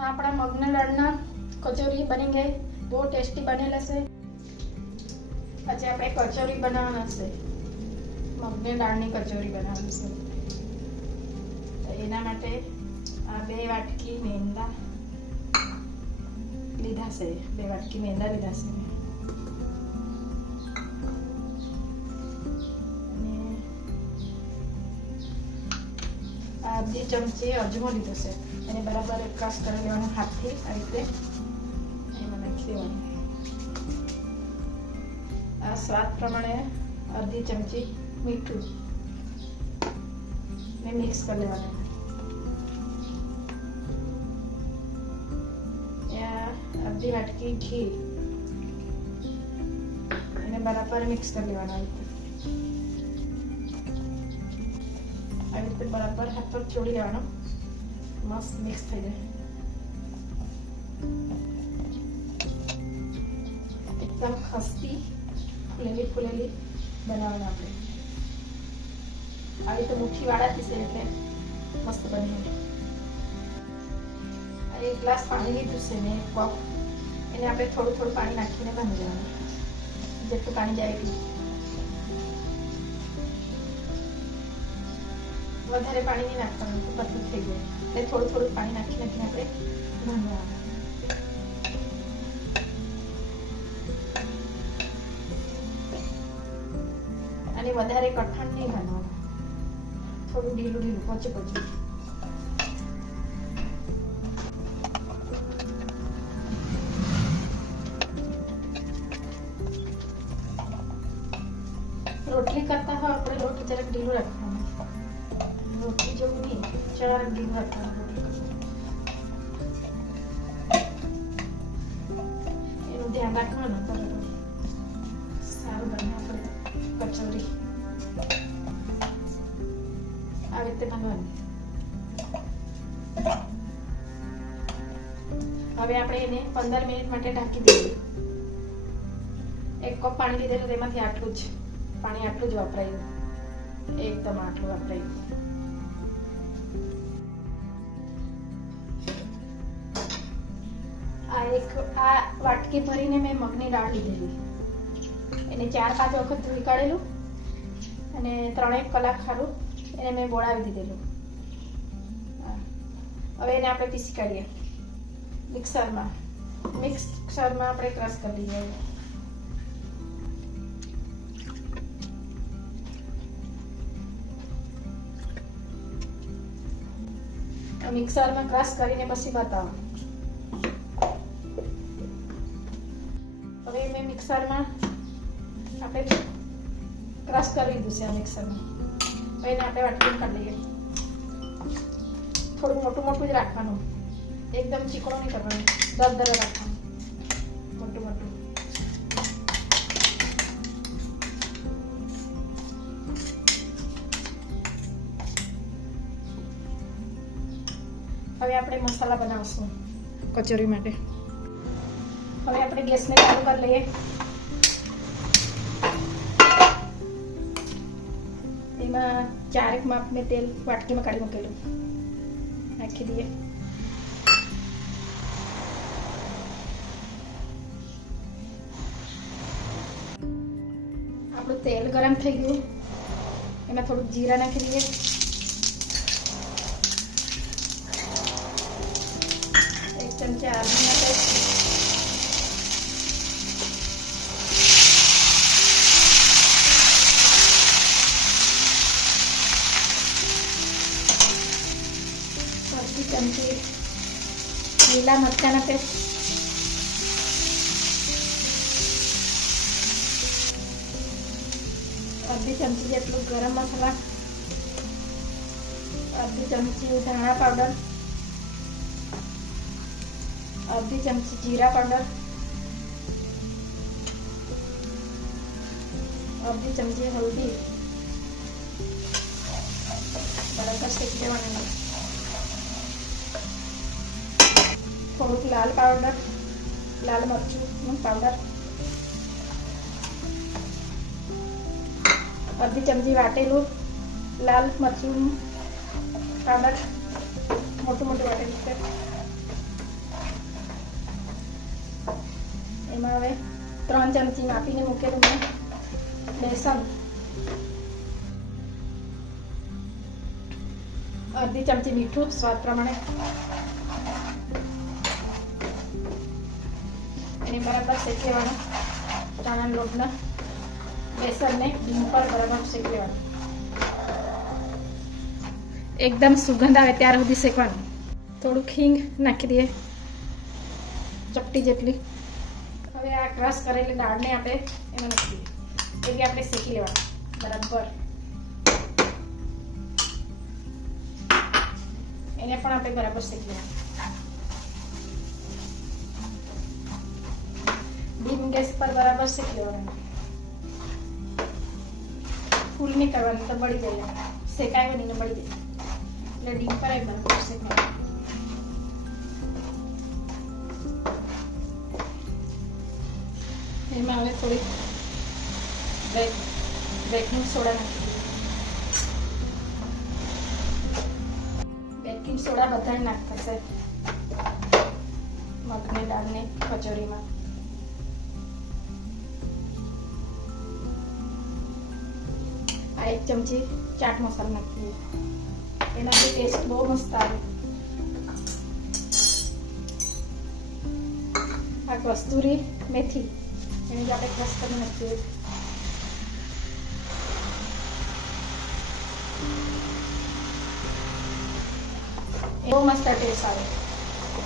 આપણા મગના દાળના કચોરી બની ગઈ, બહુ ટેસ્ટી બનેલા છે। આજે આપણે કચોરી બનાવવાના છે, મગની દાળની કચોરી બનાવવાની છે। તો એના માટે આ 2 વાટકી મેંદા લીધા છે, 2 વાટકી મેંદા લીધા છે। અડધી ચમચી અજમો લીધો છે, એને બરાબર ક્રશ કરી લેવાનો હાથથી, આ રીતે એમાં નાખી દેવાનું। આ સ્વાદ પ્રમાણે અડધી ચમચી મીઠું ને મિક્સ કરી લેવાનું। અડધી વાટકી ઘી, એને બરાબર મિક્સ કરી લેવાનું। આવી રીતે બરાબર હાથ પર ચોળી લેવાનો, મસ્ત મિક્સ થઈ જાય। એકદમ ખસ્તી ફૂલેલી બનાવવાનું આપણે, આવી રીતે મુઠ્ઠી વાળાથી છે એટલે મસ્ત બની। 1 ગ્લાસ પાણી લીધું છે ને 1 કપ, એને આપણે થોડું પાણી નાખીને બાંધી દેવાનું, જેટલું પાણી જાય એટલું। વધારે પાણી નહીં નાખવાનું તો પતલું થઈ જાય, એટલે થોડું પાણી નાખીને આપણે બાંધવાનું। અને વધારે કઠણ નહીં બાંધવાનું, થોડું ઢીલું પોચું। રોટલી કરતા હોય આપણે લોટ જરાક ઢીલું રાખવાનું, રોટલી જેવું નહીં, જરાક ઢીલું રાખવાનું રોટલી। એનું ધ્યાન રાખવાનું, બરાબર સારું બને આપણે કચોરી આવી રીતે બનવાની। હવે આપણે એને 15 મિનિટ માટે ઢાંકી દઈએ। 1 કપ પાણી લીધેલું, તેમાંથી આટલું જ પાણી, આટલું જ વપરાયું, એકદમ આટલું વપરાયું। આ વાટકી ભરીને મેં મગની દાળ લીધેલી, એને 4-5 વખત ધોઈ કાઢેલું અને 3-1 કલાક ખારું એને મેં બોળાવી દીધેલું। હવે એને આપણે પીસી કાઢીએ મિક્સરમાં આપણે ક્રશ કરી દઈએ। મિક્સરમાં ક્રશ કરીને પછી બતાવો। હવે મેં મિક્સરમાં આપણે ક્રશ કરી દીધું છે, આ મિક્સરમાં। હવે એને આપણે વાટકીમાં કાઢી લઈએ। થોડું મોટું જ રાખવાનું, એકદમ ચીકણું નહીં કરવાનું, દરદરો રાખવાનું, મોટું। હવે આપણે મસાલા બનાવશું કચોરી માટે। હવે આપણે ગેસને ચાલુ કરી લઈએ। એમાં 4 માપ મેં તેલ વાટકીમાં કાઢી મૂકેલું, નાખી દઈએ। આપણું તેલ ગરમ થઈ ગયું, એમાં થોડું જીરા નાખી દઈએ। ચમચા આદુના પેસ્ટ, અડધી ચમચી લીલા મરચાંના પેસ્ટ, અડધી ચમચી જેટલું ગરમ મસાલા, અડધી ચમચી ધાણા પાવડર, અડધી ચમચી જીરા પાવડર, અડધી ચમચી હલ્દી, બરાબર શેકી દેવાનું। થોડુંક લાલ પાવડર, લાલ મરચું પાવડર, અડધી ચમચી વાટેલું લાલ મરચું પાવડર, મોટું વાટેલું છે। એમાં હવે 3 ચમચી માપીને મૂકેલું મેં બેસન, અડધી ચમચી મીઠું સ્વાદ પ્રમાણે, એને બરાબર શેકી લેવાનું. ચણાના લોટના બેસનને ડીમ પર બરાબર શેકી લેવાનું. એકદમ સુગંધ આવે ત્યાર સુધી શેકવાનું. થોડું હિંગ નાખી દઈએ, ચપટી જેટલી. હવે આ ક્રશ કરેલી દાળને આપણે એમાં નાખી દઈએ, એટલે આપણે શેકી લેવાનું બરાબર. એને પણ આપણે બરાબર શેકી લેવાનું. ધીમ ગેસ પર બરાબર શેકી લેવાનું. ફૂલ નહીં કરવાનું તો બળી જાય, શેકાય નહીં બળી જાય. એટલે ડીમ પર બરાબર શેકવાનું. એમાં હવે થોડી બેકિંગ સોડા નાખી દઈએ. બેકિંગ સોડા બધાને નાખતા છે મગની દાળની કચોરીમાં. આ 1 ચમચી ચાટ મસાલો નાખી દઈએ, એનાથી ટેસ્ટ બહુ મસ્ત આવે. આ કસ્તુરી મેથી એને જ આપણે ક્રશ કરી નાખીએ. બહુ મસ્ત ટેસ્ટ આવે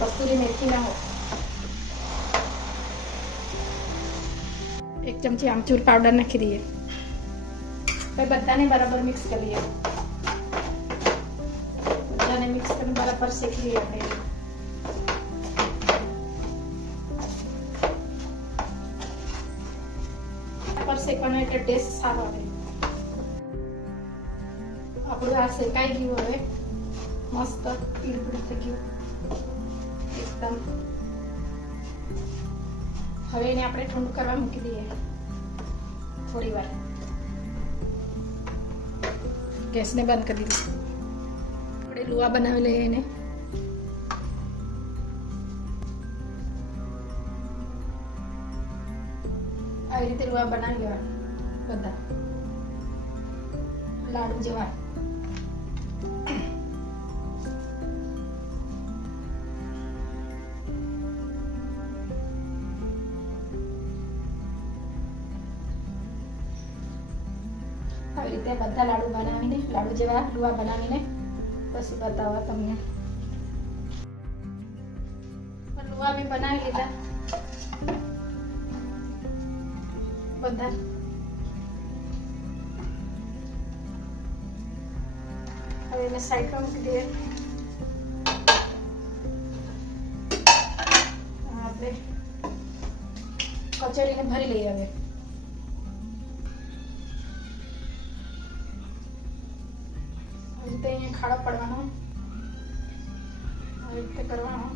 કસ્તુરી મેથી ના હોય. 1 ચમચી આમચૂર પાવડર નાખી દઈએ. હવે બધાને બરાબર મિક્સ કરી લઈએ. બધાને મિક્સ કરીને બરાબર શેકી લઈએ આપણે. શેકવાનો એટલે ટેસ્ટ સારો આવે. આપણું આ શેકાઈ ગયું. હવે મસ્ત પીળપીળ થઈ ગયું એકદમ. હવે એને આપણે ઠંડુ કરવા મૂકી દઈએ થોડી વાર. ગેસને બંધ કરી દઈએ. આપણે લુવા બનાવી લઈએ એને. આવી રીતે લુવા બનાવી લેવાના બધા લાડુ જેવા. આવી રીતે બધા લાડુ બનાવીને લાડુ જેવા લુવા બનાવીને પછી બતાવવા તમને. લુવા બી બનાવી લીધા બધા. હવે એને સાઈડમાં મૂકી દઈએ. આપણે કચોરીને ભરી લઈએ. હવે અહીંયા ખાડો પડવાનો, આવી રીતે કરવાનો.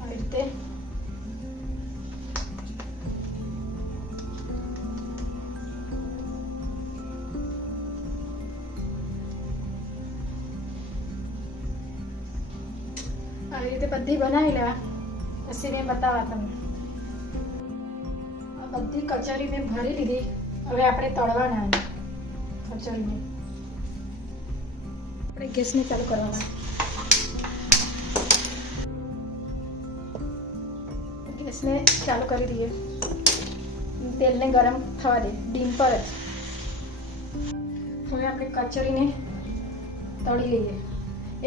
આવી રીતે આવી રીતે બધી બનાવી લેવા. પછી મેં બતાવવા તમને. આ બધી કચોરી મેં ભરી લીધી. હવે આપણે તળવાના કચોરીને. આપણે ગેસને ચાલુ કરવાના. ગેસને ચાલુ કરી દઈએ. તેલને ગરમ થવા દે ડીમ પર જ. હવે આપણે કચોરીને તળી લઈએ.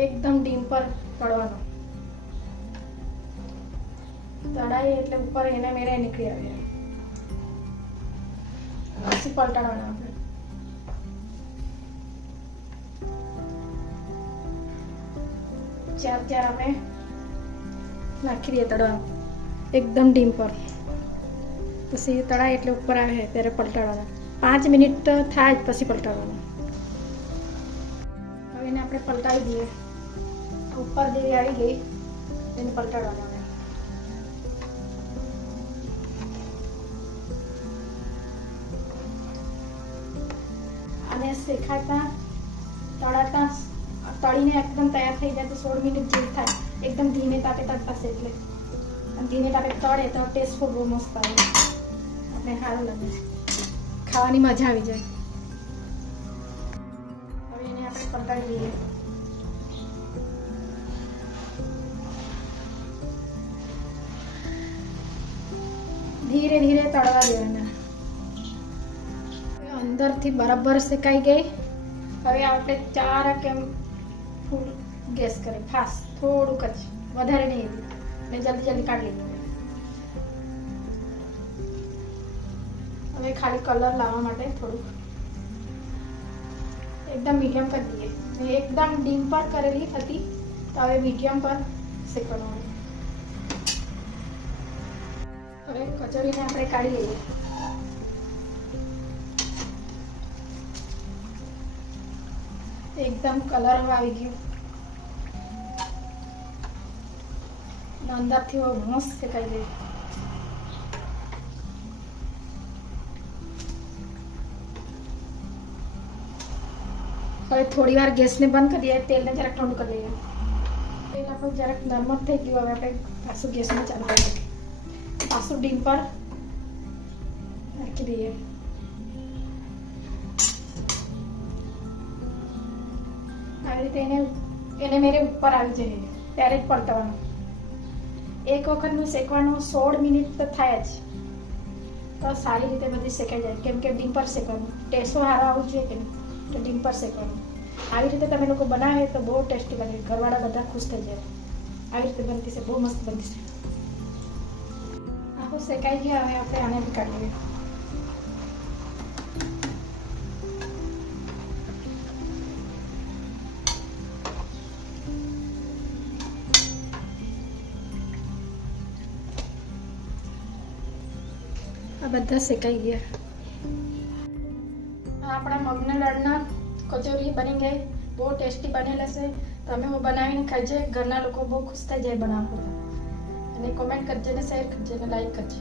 એકદમ ડીમ પર તળવાનો. તળાઈ એટલે ઉપર એના મેળે નીકળી આવે. પછી પલટાડવાના આપણે. ચાર આપણે નાખી દઈએ તળવાનું એકદમ ડીમ પર. પછી તળાય એટલે ઉપર આવે ત્યારે પલટાડવાના. 5 મિનિટ થાય જ પછી પલટાડવાના. હવે એને આપણે પલટાવી દઈએ. ઉપર જેવી આવી ગઈ એને પલટાડવાના. અને શેકાતા તળાતા તળીને એકદમ તૈયાર થઈ જાય તો 16 મિનિટ જેવું થાય. એકદમ ધીમે તાપે તળતાશે એટલે. અને ધીમે તાપે તળે તો ટેસ્ટફુલ બહુ મસ્ત આવે. આપણે સારું લાગે, ખાવાની મજા આવી જાય. હવે એને આપણે પલટાવી દઈએ. ધીરે ધીરે તળવા દેવાના. અંદરથી બરાબર શેકાઈ ગઈ. હવે આપણે 4 કેમ ફૂલ ગેસ કરે ફાસ્ટ, થોડુંક જ, વધારે નહીં એટલે જલ્દી જલ્દી કાઢી લઈએ. હવે ખાલી કલર લાવવા માટે થોડુંક એકદમ મીડિયમ કરી દઈએ. એકદમ ડીમ પર કરેલી હતી તો હવે મીડિયમ પર શેકવાનું. હવે કચોરીને આપણે કાઢી લઈએ. એકદમ કલર આવી ગયો. અંદરથી મસ્ત શેકાઈ ગઈ. હવે થોડી વાર ગેસને બંધ કરી દઈએ. તેલને જરાક ઠંડુ કરી દઈએ. તેલ આપણું જરાક નરમ થઈ ગયું. હવે આપણે પાછું ગેસને ચાલુ કરીએ. પાછું ડીમ પર નાખી દઈએ. આવી રીતે એને મેરે ઉપર આવી જાય ત્યારે જ પલટવાનું. એક વખતનું શેકવાનું 16 મિનિટ તો થાય જ તો સારી રીતે બધી શેકાઈ જાય. કેમ કે ડીમ પર શેકવાનું ટેસ્ટો સારો આવવું જોઈએ કે નહીં, તો ડીમ પર શેકવાનું. આવી રીતે તમે લોકો બનાવે તો બહુ ટેસ્ટી બને. ઘરવાળા બધા ખુશ થઈ જાય. આવી રીતે બનતી છે, બહુ મસ્ત બનતી છે. આખું શેકાઈ ગયા. હવે આપણે આને બી કાઢીએ. આ બધા શેકાઈ ગયા. આપણા મગના દાળના કચોરી બની ગઈ. બહુ ટેસ્ટી બનેલા છે. તમે હું બનાવીને ખાઈ જાય. ઘરના લોકો બહુ ખુશ થઈ જાય બનાવવા. અને કોમેન્ટ કરજો ને શેર કરજો ને લાઈક કરજો.